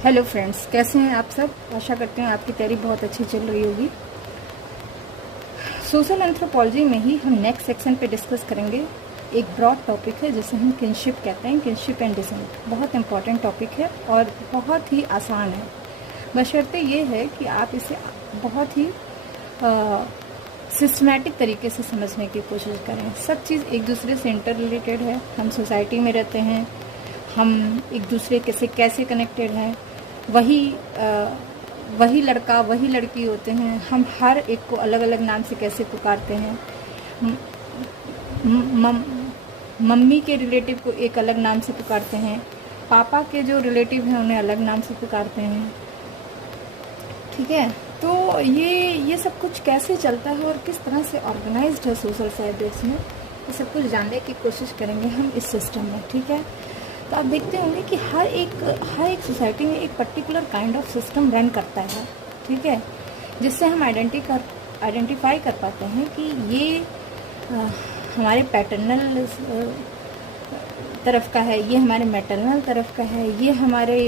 Hello friends, कैसे हैं आप सब। आशा करते हैं आपकी तैयारी बहुत अच्छी चल रही होगी। सोशल एंथ्रोपोलॉजी में ही हम नेक्स्ट सेक्शन पे डिस्कस करेंगे। एक ब्रॉड टॉपिक है जिसे हम किनशिप कहते हैं, किनशिप एंड डिसेंट। बहुत इंपॉर्टेंट टॉपिक है और बहुत ही आसान है, बशर्ते ये है कि आप इसे बहुत ही सिस्टमैटिक तरीके से समझने की कोशिश करें। सब चीज़ एक दूसरे से इंटर रिलेटेड है। हम सोसाइटी में रहते हैं, हम एक दूसरे के से कैसे कनेक्टेड हैं। वही लड़का वही लड़की होते हैं, हम हर एक को अलग अलग नाम से कैसे पुकारते हैं। मम्मी के रिलेटिव को एक अलग नाम से पुकारते हैं, पापा के जो रिलेटिव हैं उन्हें अलग नाम से पुकारते हैं। ठीक है, तो ये सब कुछ कैसे चलता है और किस तरह से ऑर्गेनाइज्ड है सोशल फैब्रिक्स में, ये सब कुछ जानने की कोशिश करेंगे हम इस सिस्टम में। ठीक है, तो आप देखते होंगे कि हर एक सोसाइटी में एक particular kind of system run करता है। ठीक है, जिससे हम आइडेंटिफाई कर पाते हैं कि ये हमारे पैटर्नल तरफ का है, ये हमारे मैटरनल तरफ का है, ये हमारे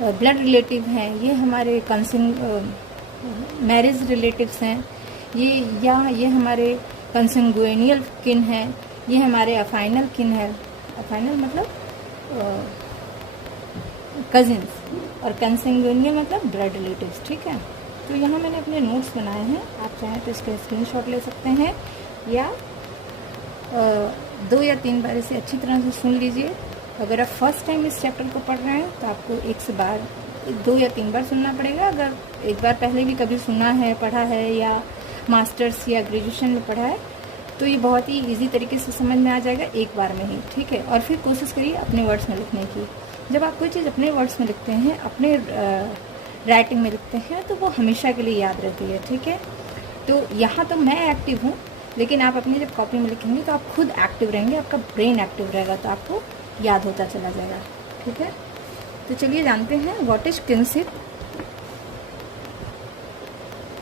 ब्लड रिलेटिव हैं, ये हमारे मैरिज रिलेटिव्स हैं, ये हमारे कंसंगुइनियल किन हैं, ये हमारे अफाइनल किन है। अफाइनल मतलब कजिन्स, और कंसंगुइनियल मतलब ब्लड रिलेटिव्स। ठीक है, तो यहाँ मैंने अपने नोट्स बनाए हैं, आप चाहें तो इसका स्क्रीनशॉट ले सकते हैं या 2 या 3 बार इसे अच्छी तरह से सुन लीजिए। अगर आप फर्स्ट टाइम इस चैप्टर को पढ़ रहे हैं तो आपको 2 या 3 बार सुनना पड़ेगा। अगर एक बार पहले भी कभी सुना है, पढ़ा है, या मास्टर्स या ग्रेजुएशन में पढ़ा है तो ये बहुत ही इजी तरीके से समझ में आ जाएगा एक बार में ही। ठीक है, और फिर कोशिश करिए अपने वर्ड्स में लिखने की। जब आप कोई चीज़ अपने वर्ड्स में लिखते हैं, अपने राइटिंग में लिखते हैं, तो वो हमेशा के लिए याद रहती है। ठीक है, तो यहाँ तो मैं एक्टिव हूँ, लेकिन आप अपनी जब कॉपी में लिखेंगे तो आप खुद एक्टिव रहेंगे, आपका ब्रेन एक्टिव रहेगा, तो आपको याद होता चला जाएगा। ठीक है, तो चलिए जानते हैं what is kinship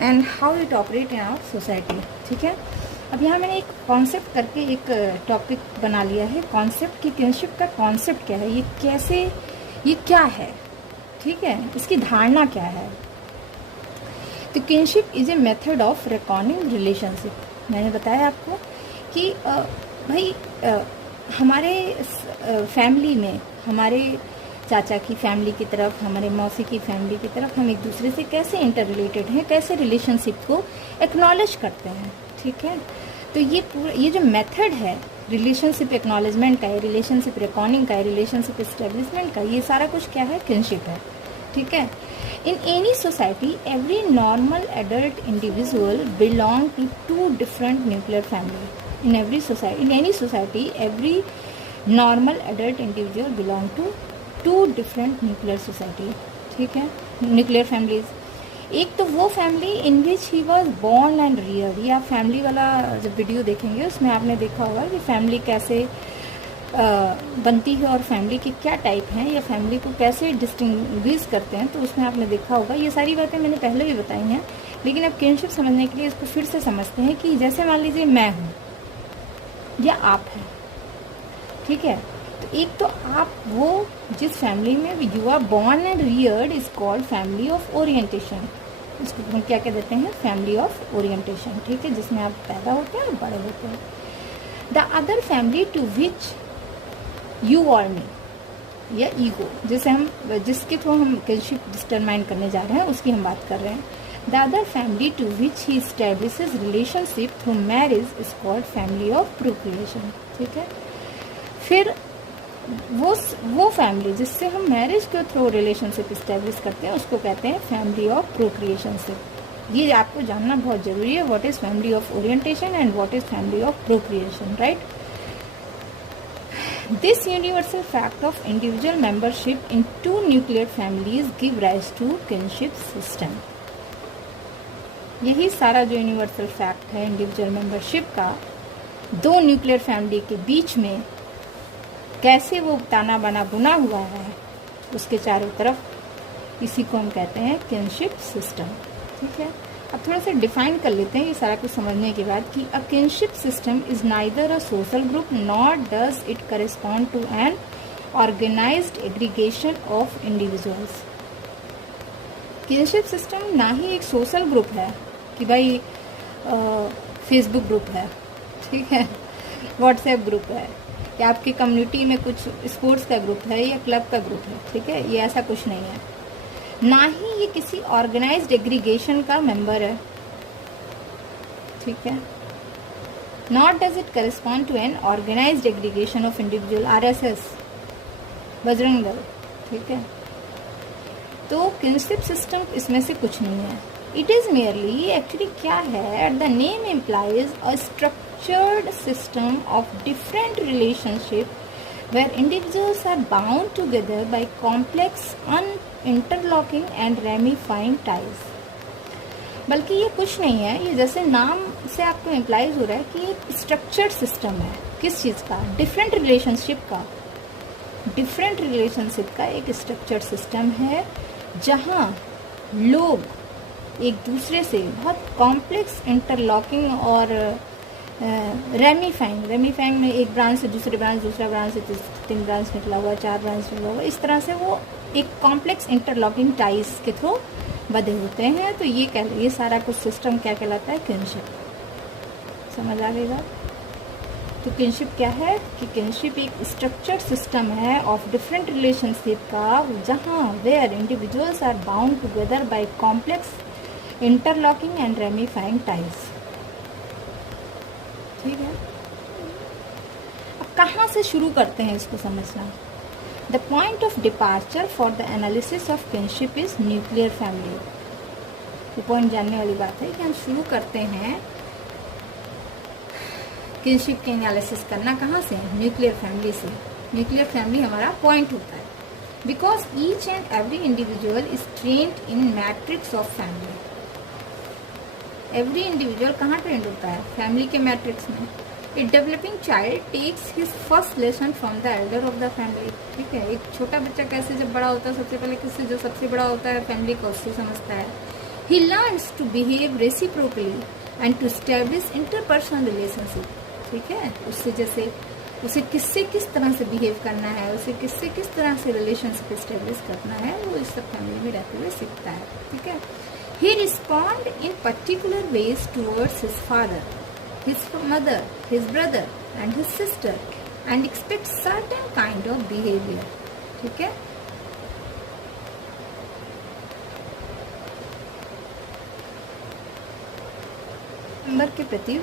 and how it operate in our society. ठीक है, अब यहाँ मैंने एक कॉन्सेप्ट करके एक टॉपिक बना लिया है। कॉन्सेप्ट की किनशिप का कॉन्सेप्ट क्या है, ये क्या है। ठीक है, इसकी धारणा क्या है। तो kinship is a method of recording relationship. मैंने बताया आपको कि हमारे फैमिली में, हमारे चाचा की फैमिली की तरफ, हमारे मौसी की फैमिली की तरफ हम एक दूसरे से कैसे इंटर रिलेटेड हैं, कैसे रिलेशनशिप को एक्नॉलेज करते हैं। ठीक है, तो ये जो मेथड है रिलेशनशिप एक्नॉलेजमेंट का है, रिलेशनशिप रिकॉर्डिंग का है, रिलेशनशिप एस्टेब्लिशमेंट का, ये सारा कुछ क्या है, किनशिप है। ठीक है, in any society every normal adult individual belong to 2 different nuclear family. In any society every normal adult individual belong to 2 different nuclear society. ठीक है, न्यूक्लियर फैमिलीज। एक तो वो family in which he was born and reared. ये आप family वाला जब video देखेंगे उसमें आपने देखा होगा कि फैमिली कैसे बनती है और फैमिली के क्या टाइप हैं, या फैमिली को कैसे डिस्टिंग्विश करते हैं, तो उसमें आपने देखा होगा। ये सारी बातें मैंने पहले भी बताई हैं, लेकिन अब किनशिप समझने के लिए इसको फिर से समझते हैं कि जैसे मान लीजिए मैं हूँ या आप हैं। ठीक है, तो एक तो आप वो जिस फैमिली में you are born and reared is called family of orientation. इसको हम क्या कह देते हैं, फैमिली ऑफ ओरिएंटेशन। ठीक है, जिसमें आप पैदा होते हैं और बड़े होते हैं। The other family to which you और मी, या ईगो, जिसके थ्रू हम किनशिप डिटरमाइन करने जा रहे हैं, उसकी हम बात कर रहे हैं। The other family to which he establishes relationship through marriage is called family of procreation. ठीक है, फिर वो फैमिली जिससे हम मैरिज के थ्रू रिलेशनशिप इस्टेब्लिश करते हैं उसको कहते हैं फैमिली ऑफ प्रोक्रिएशनशिप। ये आपको जानना बहुत जरूरी है, what is family of orientation and what is family of procreation. Right, this universal fact of individual membership in 2 nuclear families give rise to kinship system. यही सारा जो यूनिवर्सल फैक्ट है इंडिविजुअल मेंबरशिप का 2 न्यूक्लियर फैमिली के बीच में कैसे वो ताना बाना बुना हुआ है उसके चारों तरफ, इसी को हम कहते हैं किनशिप सिस्टम। ठीक है, अब थोड़ा सा डिफाइन कर लेते हैं ये सारा कुछ समझने के बाद कि a kinship system is neither a social group not does it correspond to an organised aggregation of individuals. Kinship system ना ही एक सोशल ग्रुप है कि भाई फेसबुक ग्रुप है, ठीक है, व्हाट्सएप ग्रुप है, या आपकी कम्युनिटी में कुछ स्पोर्ट्स का ग्रुप है या क्लब का ग्रुप है, ठीक है, ये ऐसा कुछ नहीं है। ना ही ये किसी ऑर्गेनाइज्ड एग्रीगेशन का मेंबर है, ठीक है। Not does it correspond to an organised aggregation of individual, RSS, Bajrang Dal, ठीक है। तो किनशिप सिस्टम इसमें से कुछ नहीं है। इट इज़ मेयरली, एक्चुअली क्या है, the name implies a structured system of different relationship where individuals are bound together by complex, interlocking and ramifying ties। बल्कि ये कुछ नहीं है, ये जैसे नाम से आपको इम्प्लाइज हो रहा है कि एक स्ट्रक्चर्ड सिस्टम है। किस चीज़ का? डिफरेंट रिलेशनशिप का। डिफरेंट रिलेशनशिप का एक स्ट्रक्चर्ड सिस्टम है जहाँ लोग एक दूसरे से बहुत कॉम्प्लेक्स इंटरलॉकिंग और रेमीफाइंग में एक ब्रांच से दूसरे ब्रांच, दूसरा ब्रांच से तीन ब्रांच निकला हुआ, चार ब्रांच निकला हुआ, इस तरह से वो एक कॉम्प्लेक्स इंटरलॉकिंग टाइज के थ्रू बधे होते हैं। तो ये सारा कुछ सिस्टम क्या कहलाता है? किनशिप। समझ आ गई बात? तो किनशिप क्या है कि किनशिप एक स्ट्रक्चर्ड सिस्टम है ऑफ डिफरेंट रिलेशनशिप का, जहाँ where individuals are bound together by complex interlocking and ramifying ties, ठीक है। अब कहाँ से शुरू करते हैं इसको समझना? The point of departure for the analysis of kinship is nuclear family. ये पॉइंट जानने वाली बात है कि हम शुरू करते हैं किनशिप के एनालिसिस करना कहाँ से? न्यूक्लियर फैमिली से। न्यूक्लियर फैमिली हमारा पॉइंट होता है, because each and every individual is trained in matrix of family. Every individual कहाँ ट्रेंड होता है? फैमिली के मैट्रिक्स में। A developing child takes his first lesson from the elder of the family, ठीक है। एक छोटा बच्चा कैसे जब बड़ा होता है, सबसे पहले किससे? जो सबसे बड़ा होता है फैमिली का, उससे समझता है। He learns to behave reciprocally and to establish interpersonal relationship, ठीक है। उससे जैसे उसे किससे किस तरह से बिहेव करना है, उसे किससे किस तरह से रिलेशनशिप एस्टैब्लिश करना है, वो इस सब फैमिली में रहते हुए सीखता है, ठीक है। He respond in particular ways towards his father, his mother, his brother and his sister and expects certain kind of behavior, ठीक है। मेंबर के प्रति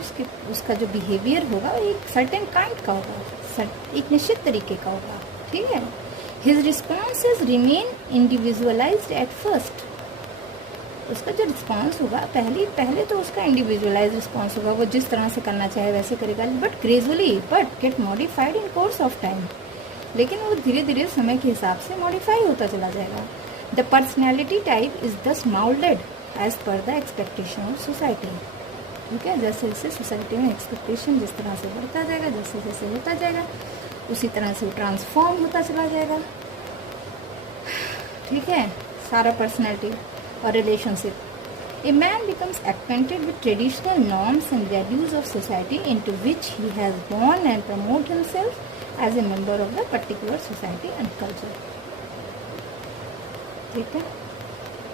उसका जो बिहेवियर होगा एक सर्टेन काइंड का होगा, एक निश्चित तरीके का होगा, ठीक है। His responses remain individualized at first। उसका जो रिस्पॉन्स होगा पहले तो उसका इंडिविजुअलाइज रिस्पॉन्स होगा, वो जिस तरह से करना चाहे वैसे करेगा, but gradually gate modified in course of time. लेकिन वो धीरे धीरे समय के हिसाब से मॉडिफाई होता चला जाएगा। The personality type is thus moulded as per the expectation of society, ठीक है। जैसे जैसे सोसाइटी में एक्सपेक्टेशन जिस तरह से बढ़ता जाएगा, जैसे जैसे होता जाएगा, उसी तरह से वो ट्रांसफॉर्म होता चला जाएगा, ठीक है, सारा पर्सनैलिटी और relationship. A man becomes acquainted with traditional norms and values of society into which he has born and promote himself as a member of the particular society and culture, ठीक है।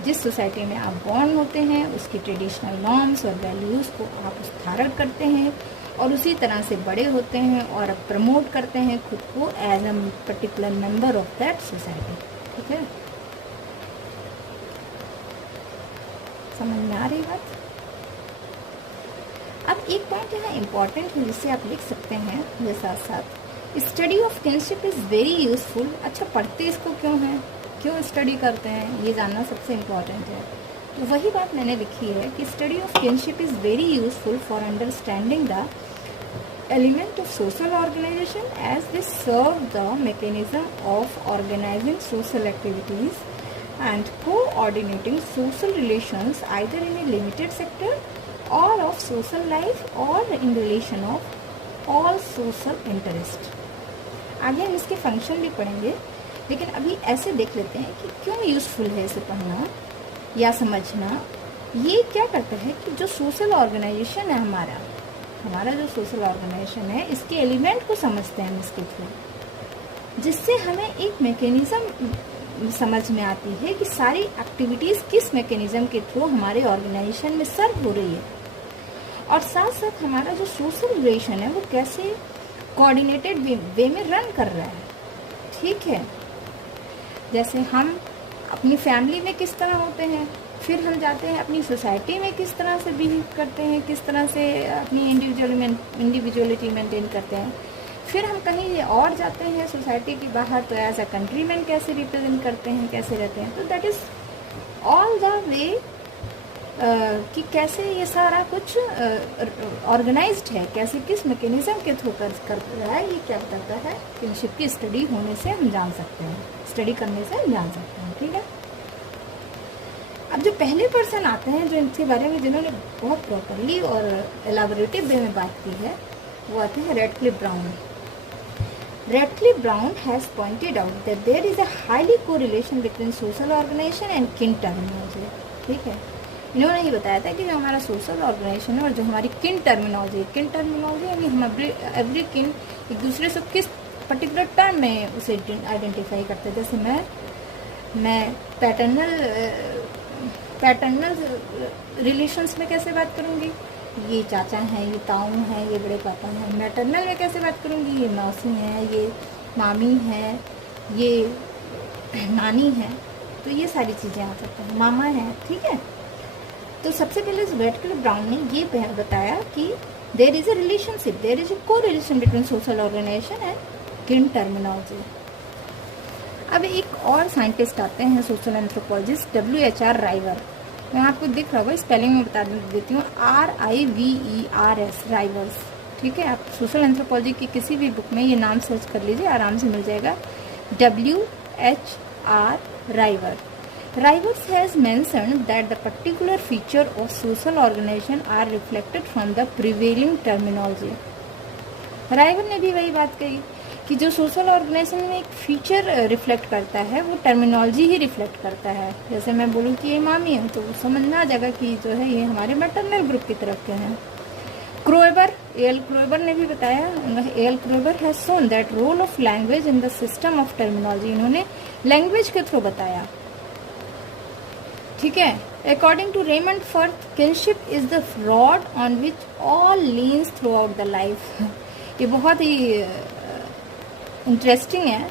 जिस सोसाइटी में आप born होते हैं उसकी traditional norms और values को आप धारण करते हैं और उसी तरह से बड़े होते हैं और अब प्रमोट करते हैं खुद को as a particular member of that society, ठीक है। समझ में आ रही बात? अब एक पॉइंट यहाँ इम्पॉर्टेंट है जिसे आप लिख सकते हैं मेरे साथ साथ, study of kinship is very useful. अच्छा, पढ़ते इसको क्यों है, क्यों स्टडी करते हैं, ये जानना सबसे इम्पॉर्टेंट है। तो वही बात मैंने लिखी है कि study of kinship is very useful for understanding the element of social organisation as they serve the mechanism of organising social activities and coordinating social relations either in a limited sector or of social life or in relation of all social interest। आगे हम इसके function भी पढ़ेंगे, लेकिन अभी ऐसे देख लेते हैं कि क्यों यूज़फुल है इसे पढ़ना या समझना। ये क्या करता है कि जो सोशल ऑर्गेनाइजेशन है हमारा जो सोशल ऑर्गेनाइजेशन है, इसके एलिमेंट को समझते हैं हम इसके थ्रू, जिससे हमें एक मैकेनिज्म समझ में आती है कि सारी एक्टिविटीज़ किस मैकेनिज्म के थ्रू हमारे ऑर्गेनाइजेशन में सर्व हो रही है, और साथ साथ हमारा जो सोशल रिलेशन है वो कैसे कोऑर्डिनेटेड वे में रन कर रहा है। ठीक है, जैसे हम अपनी फैमिली में किस तरह होते हैं, फिर हम जाते हैं अपनी सोसाइटी में किस तरह से बिहेव करते हैं, किस तरह से अपनी इंडिविजुअलिटी मेंटेन करते हैं, फिर हम कहीं और जाते हैं सोसाइटी के बाहर तो एज अ कंट्रीमैन कैसे रिप्रेजेंट करते हैं, कैसे रहते हैं। तो that is all the way कि कैसे ये सारा कुछ ऑर्गेनाइज्ड है, कैसे किस मैकेनिज्म के थ्रू कर रहा है, ये क्या बताता है, किनशिप की स्टडी होने से हम जान सकते हैं, स्टडी करने से हम जान सकते हैं। ठीक है, अब जो पहले पर्सन आते हैं जो इनके बारे में जिन्होंने बहुत प्रॉपरली और एलाबोरेटिव वे में बात की है, वो आते हैं Radcliffe Brown. Radcliffe Brown has pointed out that there is a highly correlation between social organisation and kin terminology. ठीक है, इन्होंने ये बताया था कि जो हमारा सोशल ऑर्गेनाइजेशन है और जो हमारी किन टर्मिनोलॉजी यानी हम एवरी किन एक दूसरे से किस पर्टिकुलर टर्म में उसे आइडेंटिफाई करते हैं। जैसे मैं पैटर्नल रिलेशंस में कैसे बात करूँगी, ये चाचा हैं, ये ताऊ हैं, ये बड़े पापा हैं। मैटरनल में कैसे बात करूँगी, ये मौसी हैं, ये मामी हैं, ये नानी हैं। तो ये सारी चीज़ें आ सकती हैं, मामा हैं। ठीक है, तो सबसे पहले रेडक्लिफ ब्राउन ने ये बताया कि there is a relationship, there is a correlation between social organisation and kin terminology. अब एक और साइंटिस्ट आते हैं, सोशल एंथ्रोपोलॉजिस्ट WHR राइवर। मैं आपको दिख रहा होगा, स्पेलिंग में बता देती हूँ, RIVERS, राइवर्स। ठीक है, आप सोशल एंथ्रोपोलॉजी की किसी भी बुक में ये नाम सर्च कर लीजिए, आराम से मिल जाएगा, WHR राइवर। Rivers has mentioned that the particular feature of social organization are reflected from the prevailing terminology. राइवर ने भी वही बात कही कि जो सोशल ऑर्गेनाइजेशन में एक फीचर रिफ्लेक्ट करता है वो टर्मिनोलॉजी ही रिफ्लेक्ट करता है। जैसे मैं बोलूँ कि ये मामी है तो वो समझ में आ जाएगा कि जो है ये हमारे मैटरनल ग्रुप की तरफ के हैं। एल क्रोएबर ने भी बताया, L Kroeber has shown that role of language in the system of terminology. इन्होंने लैंग्वेज के थ्रू बताया। ठीक है, according to Raymond Firth, kinship is the rod on which all leans throughout the life. ये बहुत ही interesting है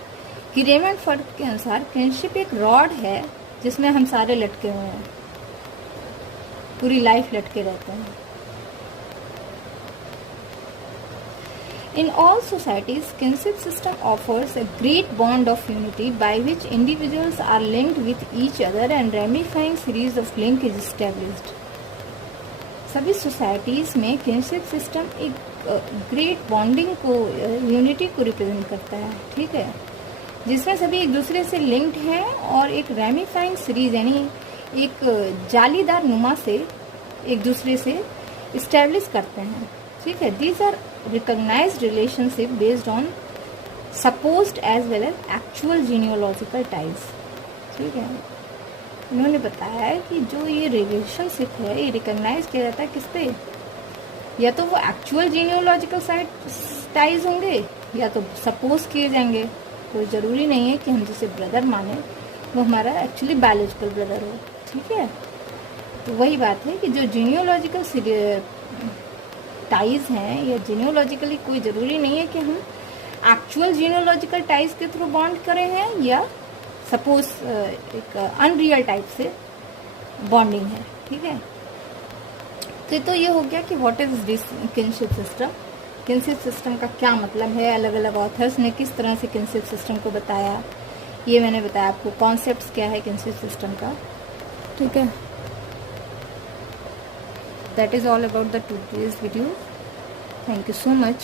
कि Raymond fourth के अनुसार किनशिप एक रॉड है जिसमें हम सारे लटके हुए हैं, पूरी लाइफ लटके रहते हैं। In all societies, kinship system offers a great bond of unity by which individuals are linked with each other and ramifying series of link is established. सभी सोसाइटीज़ में किनशिप सिस्टम एक ग्रेट बॉन्डिंग को, unity को represent करता है। ठीक है, जिसमें सभी एक दूसरे से लिंक्ड हैं और एक रेमिफाइंग सीरीज यानी एक जालीदार नुमा से एक दूसरे से इस्टेब्लिश करते हैं। ठीक है, these are recognized relationship based on supposed as well as actual genealogical ties। ठीक है, इन्होंने बताया है कि जो ये रिलेशनशिप है ये रिकॉग्नाइज किया जाता है किस पे, या तो वो एक्चुअल जीनियोलॉजिकल टाइज होंगे या तो सपोज किए जाएंगे। कोई ज़रूरी नहीं है कि हम जिसे ब्रदर माने वो हमारा एक्चुअली बायोलॉजिकल ब्रदर हो। ठीक है, तो वही बात है कि जो जीनियोलॉजिकल टाइज हैं या जीनियोलॉजिकली, कोई ज़रूरी नहीं है कि हम एक्चुअल जीनियोलॉजिकल टाइज के थ्रू बॉन्ड करें हैं या सपोज एक अनरियल टाइप से बॉन्डिंग है। ठीक है, तो ये हो गया कि what is this kinship system. Kinship system का क्या मतलब है, अलग अलग ऑथर्स ने किस तरह से किनशिप सिस्टम को बताया, ये मैंने बताया आपको। कॉन्सेप्ट्स क्या है किनशिप सिस्टम का। ठीक है, that is all about the today's video. Thank you so much.